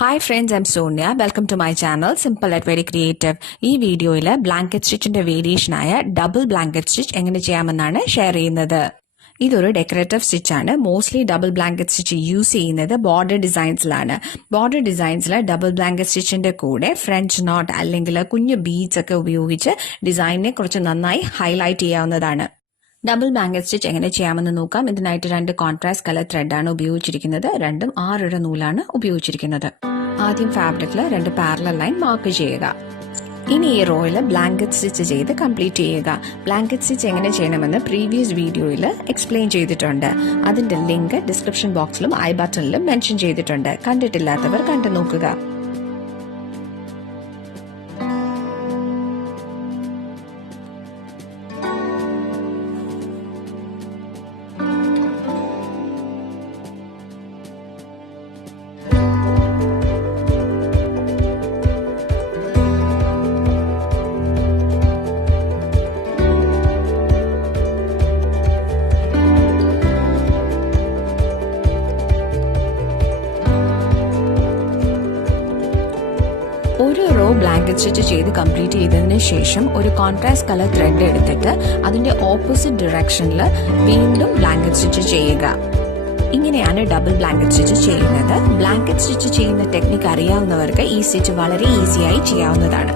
Hi friends, I'm Sonia. Welcome to my channel, Simple at Very Creative. ഈ വീഡിയോയിൽ blanket സ്റ്റിച്ചിന്റെ വേരിയേഷനായ double blanket stitch എങ്ങനെ ചെയ്യാമെന്നാണ് share ചെയ്യുന്നത്. ഇതൊരു ഡെക്കറേറ്റീവ് സ്റ്റിച്ച് ആണ്. Mostly double blanket stitch use ചെയ്യുന്നത് ബോർഡർ ഡിസൈൻസിലാണ്. ബോർഡർ ഡിസൈൻസിൽ ഡബിൾ ബ്ലാങ്കറ്റ് സ്റ്റിച്ചിന്റെ കൂടെ French not അല്ലെങ്കിൽ കുഞ്ഞു ബീഡ്സ് ഒക്കെ ഉപയോഗിച്ച് ഡിസൈനിനെ കുറച്ച് നന്നായി ഹൈലൈറ്റ് ചെയ്യാവുന്നതാണ്. ഡബിൾ ബ്ലാങ്കറ്റ് സ്റ്റിച്ച് എങ്ങനെ ചെയ്യാമെന്ന് നോക്കാം. ഇതിനായിട്ട് 2 കോൺട്രാസ്റ്റ് കളർ ത്രെഡാണ് ഉപയോഗിച്ചിരിക്കുന്നത്. രണ്ടും 6 നൂലാണ് ഉപയോഗിച്ചിരിക്കുന്നത്. ആദ്യം ഫാബ്രിക്കിൽ 2 പാരലൽ ലൈൻ മാർക്ക് ചെയ്യുക. ഇനി ഈ റോയിൽ ബ്ലാങ്കറ്റ് സ്റ്റിച്ച് ചെയ്ത് കംപ്ലീറ്റ് ചെയ്യുക. ബ്ലാങ്കറ്റ് സ്റ്റിച്ച് എങ്ങനെ ചെയ്യണമെന്ന് പ്രീവിയസ് വീഡിയോയിൽ എക്സ്പ്ലെയിൻ ചെയ്തിട്ടുണ്ട്. അതിന്റെ ലിങ്ക് ഡിസ്ക്രിപ്ഷൻ ബോക്സിലും ഐ ബട്ടണിലും മെൻഷൻ ചെയ്തിട്ടുണ്ട്. കണ്ടിട്ടില്ലാത്തവർ കണ്ടു നോക്കുക. ഒരു റോ ബ്ലാങ്കറ്റ് സ്റ്റിച്ച് ചെയ്ത് കംപ്ലീറ്റ് ചെയ്തതിന് ശേഷം ഒരു കോൺട്രാസ്റ്റ് കളർ ത്രെഡ് എടുത്തിട്ട് അതിന്റെ ഓപ്പോസിറ്റ് ഡിറക്ഷനിൽ വീണ്ടും ബ്ലാങ്കറ്റ് സ്റ്റിച്ച് ചെയ്യുക. ഇങ്ങനെയാണ് ഡബിൾ ബ്ലാങ്കറ്റ് സ്റ്റിച്ച് ചെയ്യുന്നത്. ബ്ലാങ്കറ്റ് സ്റ്റിച്ച് ചെയ്യുന്ന ടെക്നിക്ക് അറിയാവുന്നവർക്ക് ഈ സ്റ്റിച്ച് വളരെ ഈസിയായി ചെയ്യാവുന്നതാണ്.